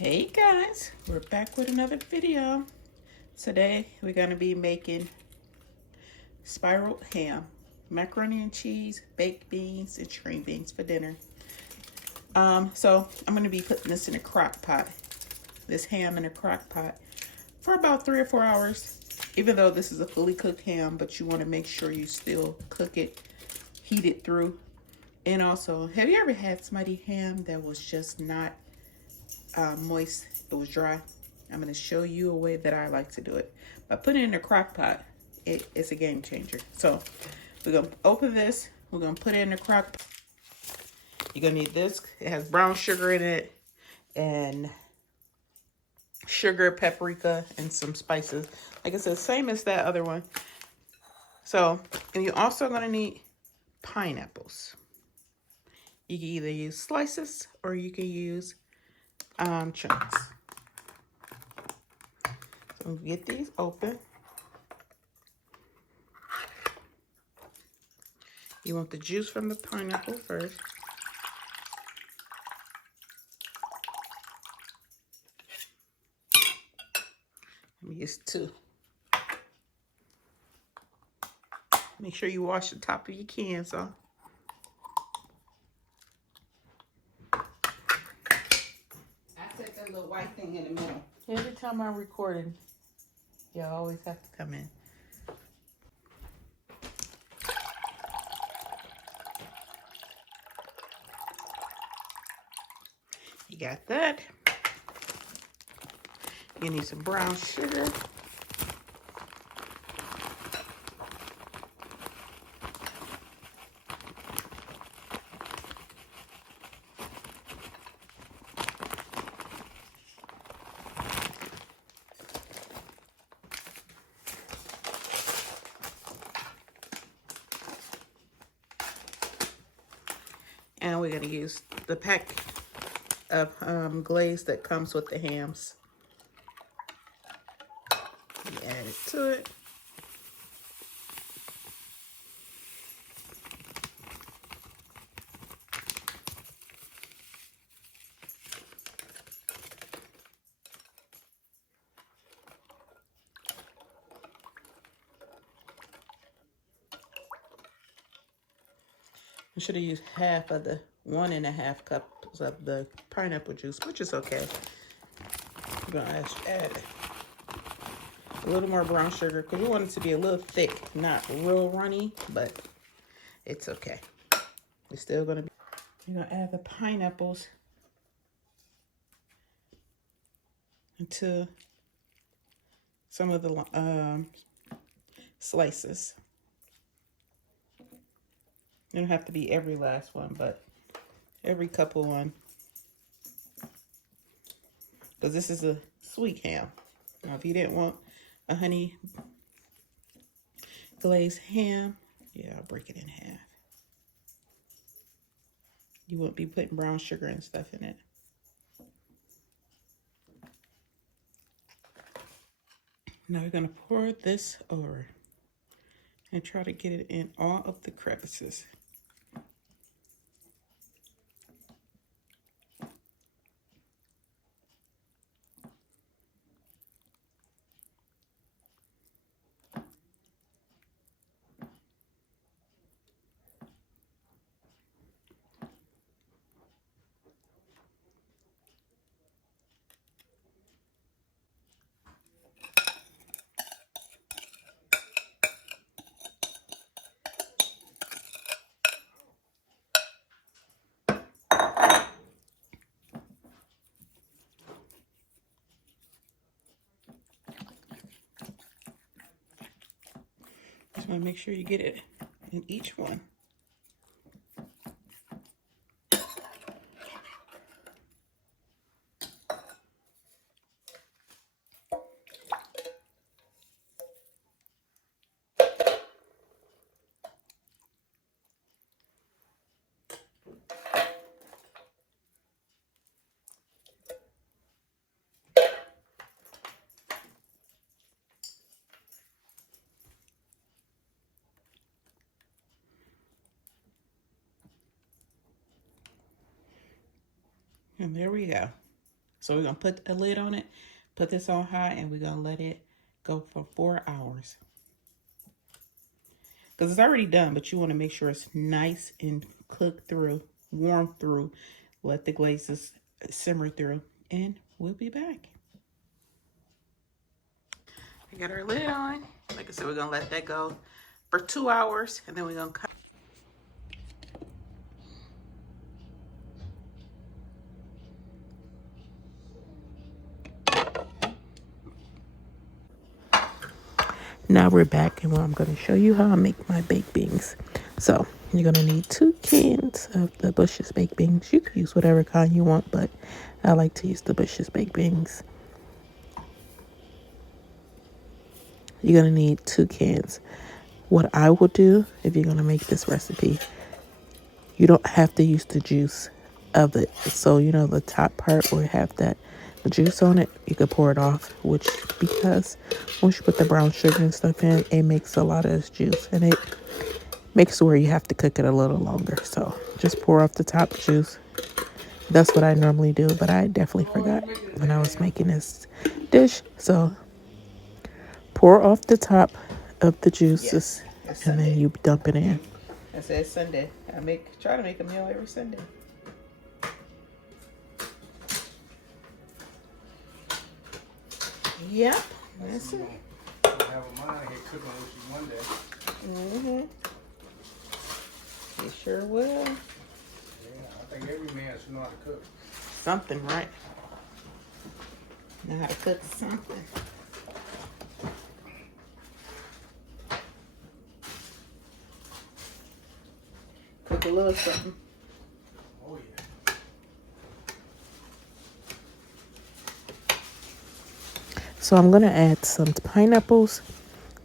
Hey guys, we're back with another video. Today we're going to be making spiraled ham, macaroni and cheese, baked beans, and string beans for dinner. So I'm going to be putting this in a crock pot, this ham in a crock pot for about 3 or 4 hours. Even though this is a fully cooked ham, but you want to make sure you still cook it, heat it through. And also, have you ever had somebody ham that was just not moist? It was dry. I'm going to show you a way that I like to do it. By putting it in a crock pot, it's a game changer. So we're going to open this. We're going to put it in the crock pot. You're going to need this. It has brown sugar in it and sugar, paprika, and some spices. Like I said, same as that other one. So, and you're also going to need pineapples. You can either use slices or you can use chunks. So get these open. You want the juice from the pineapple first. Let me use 2. Make sure you wash the top of your cans off. I set that little white thing in the middle. Every time I'm recording, y'all always have to come in. You got that. You need some brown sugar. And we're going to use the pack of glaze that comes with the hams. You add it to it. I should have used half of the 1.5 cups of the pineapple juice, which is okay. I'm gonna add a little more brown sugar because we want it to be a little thick, not real runny, but it's okay. It's still gonna be. You're gonna add the pineapples into some of the slices. You don't have to be every last one, but every couple one. Because this is a sweet ham. Now, if you didn't want a honey glazed ham, yeah, I'll break it in half. You won't be putting brown sugar and stuff in it. Now we're going to pour this over and try to get it in all of the crevices. Just want to make sure you get it in each one. And there we go. So we're gonna put a lid on it, put this on high, and we're gonna let it go for 4 hours. Because it's already done, but you want to make sure it's nice and cooked through, warm through. Let the glazes simmer through, and we'll be back. We got our lid on. Like I said, we're gonna let that go for 2 hours, and then we're gonna cut. Now we're back, and I'm going to show you how I make my baked beans. So you're going to need 2 cans of the Bush's baked beans. You can use whatever kind you want, but I like to use the Bush's baked beans. You're going to need 2 cans. What I will do, if you're going to make this recipe, you don't have to use the juice of it. So, you know, the top part will have that juice on it. You could pour it off, which, because once you put the brown sugar and stuff in, it makes a lot of this juice, and it makes it where you have to cook it a little longer. So just pour off the top juice. That's what I normally do, but I definitely forgot when I was making this dish. So pour off the top of the juices, and then you dump it in. I said Sunday. Try to make a meal every Sunday. Yep, that's it. I have a mind here cooking with you one day. You sure will. Yeah, I think every man should know how to cook. Something, right? Know how to cook something. Cook a little something. Oh yeah. So I'm gonna add some pineapples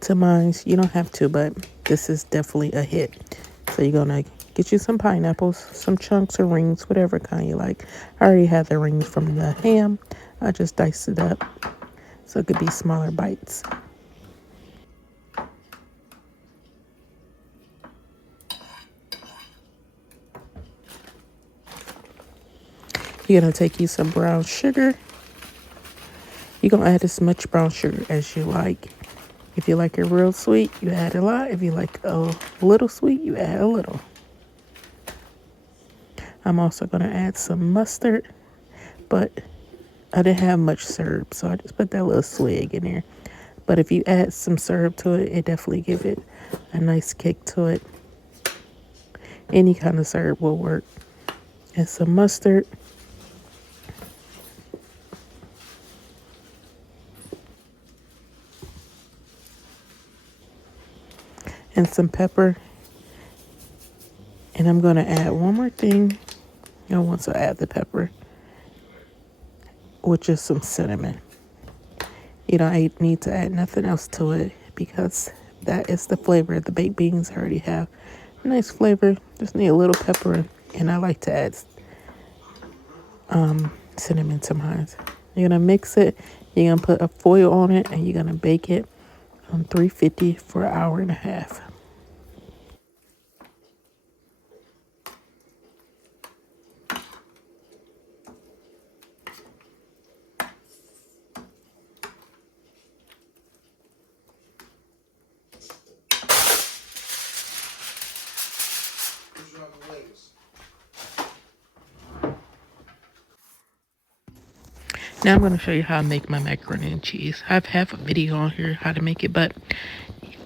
to mine. You don't have to, but this is definitely a hit. So you're gonna get you some pineapples, some chunks or rings, whatever kind you like. I already have the rings from the ham. I just diced it up so it could be smaller bites. You're gonna take you some brown sugar. You're gonna add as much brown sugar as you like. If you like it real sweet, you add a lot. If you like a little sweet, you add a little. I'm also gonna add some mustard, but I didn't have much syrup, so I just put that little swig in there. But if you add some syrup to it, it definitely give it a nice kick to it. Any kind of syrup will work. And some mustard. And some pepper. And I'm going to add one more thing. Once I add the pepper, which is some cinnamon. You don't need to add nothing else to it because that is the flavor. The baked beans already have a nice flavor. Just need a little pepper, and I like to add cinnamon to mine. You're going to mix it. You're going to put a foil on it, and you're going to bake it on 350 for an hour and a half. Now I'm going to show you how I make my macaroni and cheese. I have a video on here how to make it, but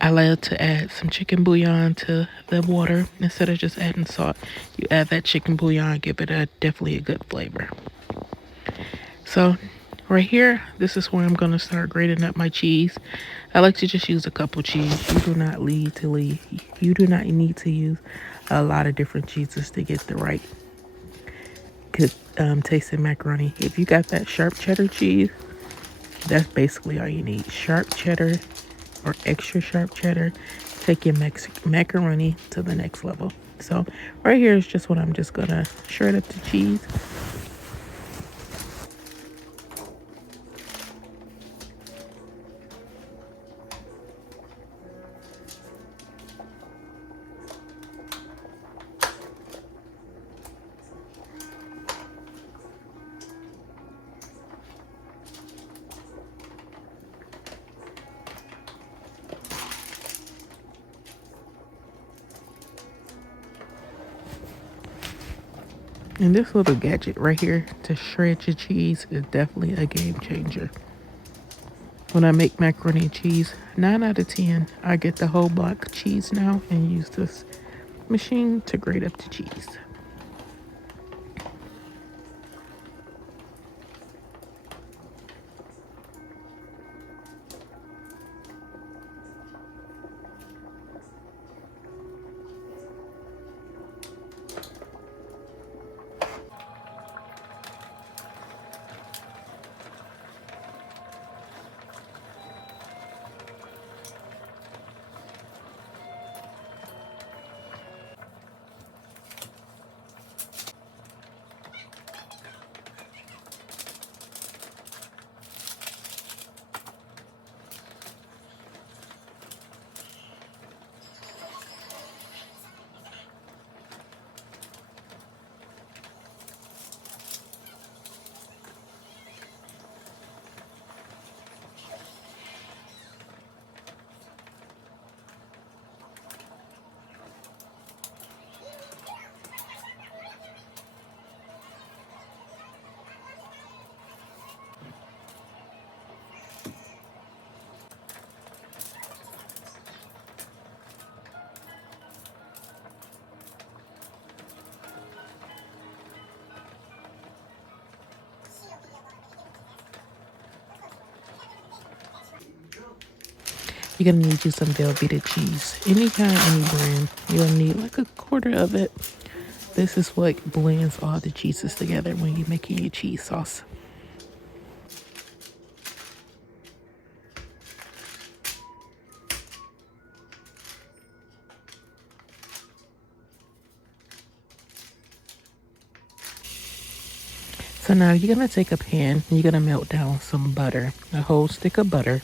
I like to add some chicken bouillon to the water instead of just adding salt. You add that chicken bouillon, give it definitely a good flavor. So right here, this is where I'm going to start grating up my cheese. I like to just use a couple cheese. You do not need to use a lot of different cheeses to get the right good tasting macaroni. If you got that sharp cheddar cheese, that's basically all you need. Sharp cheddar or extra sharp cheddar. Take your macaroni to the next level. So right here is just what I'm just gonna shred up the cheese. And this little gadget right here to shred your cheese is definitely a game changer. When I make macaroni and cheese, 9 out of 10, I get the whole block cheese now and use this machine to grate up the cheese. You're gonna need you some Velveeta cheese. Any kind, any brand. You're gonna need like a quarter of it. This is what blends all the cheeses together when you're making your cheese sauce. So now you're gonna take a pan and you're gonna melt down some butter, a whole stick of butter,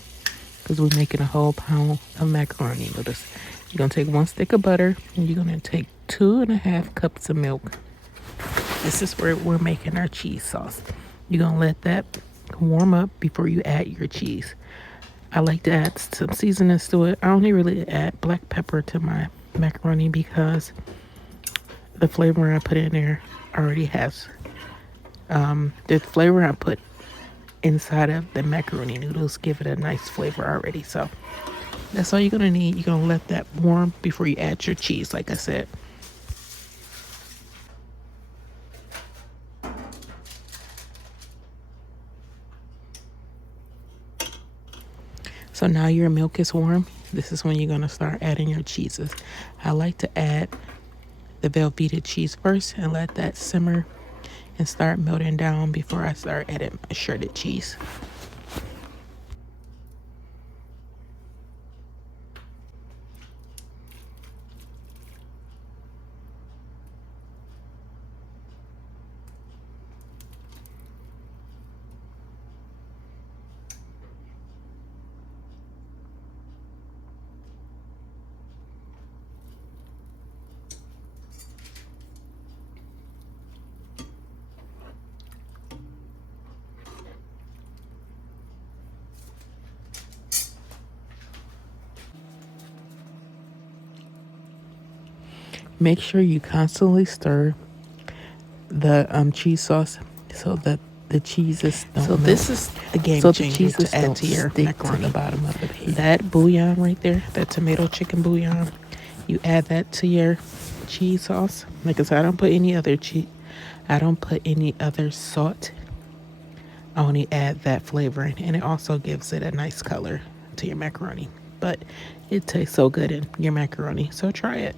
because we're making a whole pound of macaroni noodles. You're gonna take 1 stick of butter and you're gonna take 2.5 cups of milk. This is where we're making our cheese sauce. You're gonna let that warm up before you add your cheese. I like to add some seasonings to it. I only really add black pepper to my macaroni because the flavor I put in there already has the flavor I put inside of the macaroni noodles give it a nice flavor already. So that's all you're gonna need. You're gonna let that warm before you add your cheese, like I said. So now your milk is warm. This is when you're gonna start adding your cheeses. I like to add the Velveeta cheese first and let that simmer and start melting down before I start adding my shredded cheese. Make sure you constantly stir the cheese sauce so that the cheeses don't melt. This is the game changer to add to your macaroni. To the bottom of it. That bouillon right there, that tomato chicken bouillon, you add that to your cheese sauce. Like I said, I don't put any other cheese. I don't put any other salt. I only add that flavoring, and it also gives it a nice color to your macaroni. But it tastes so good in your macaroni, so try it.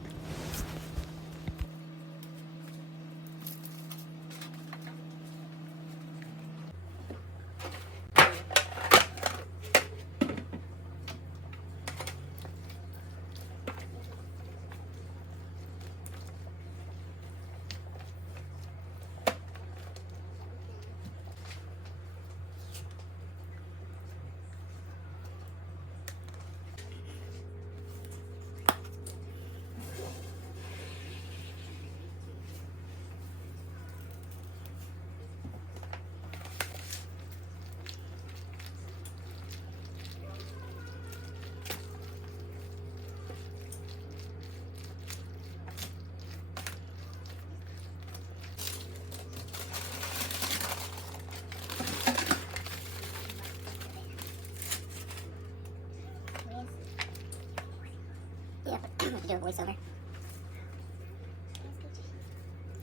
voiceover.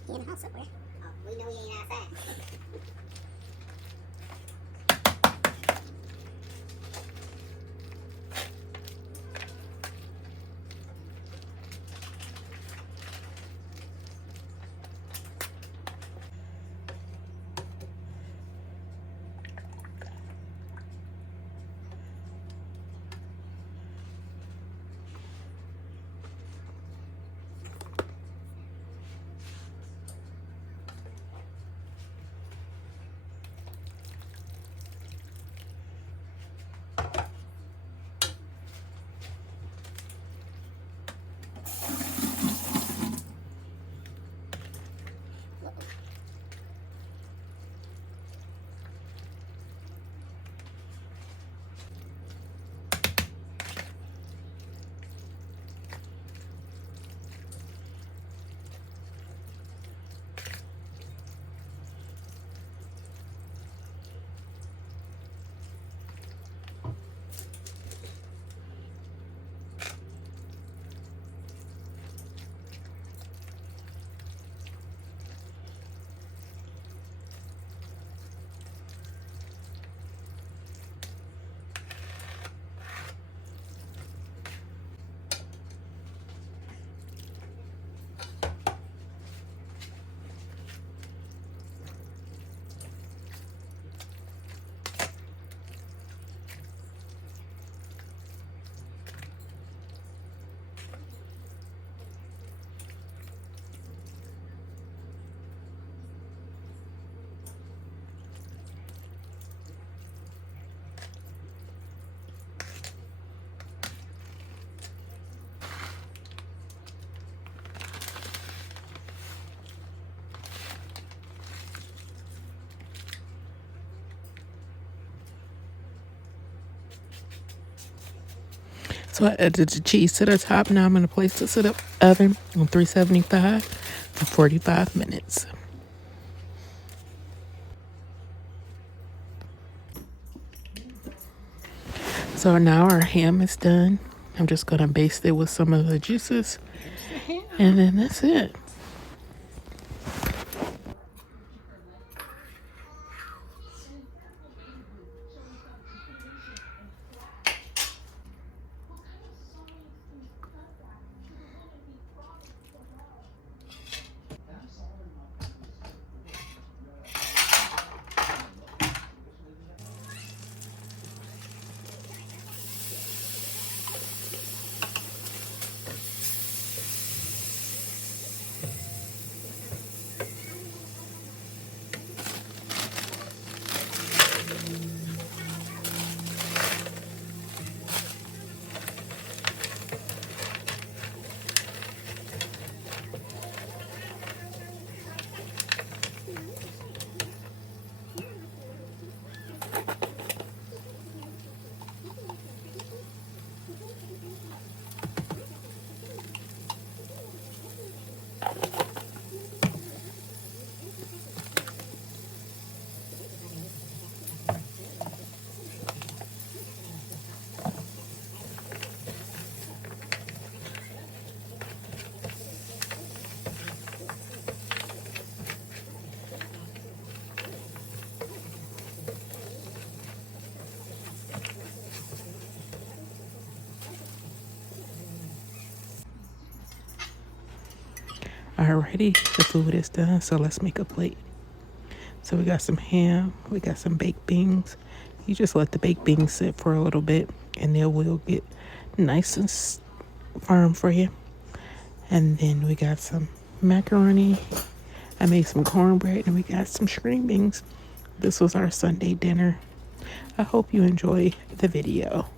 He in the house somewhere. Oh, we know he ain't outside. So I added the cheese to the top. Now I'm going to place this in the oven on 375 for 45 minutes. So now our ham is done. I'm just going to baste it with some of the juices. And then that's it. Alrighty, the food is done, so let's make a plate. So we got some ham, we got some baked beans. You just let the baked beans sit for a little bit and they will get nice and firm for you. And then we got some macaroni. I made some cornbread and we got some string beans. This was our Sunday dinner. I hope you enjoy the video.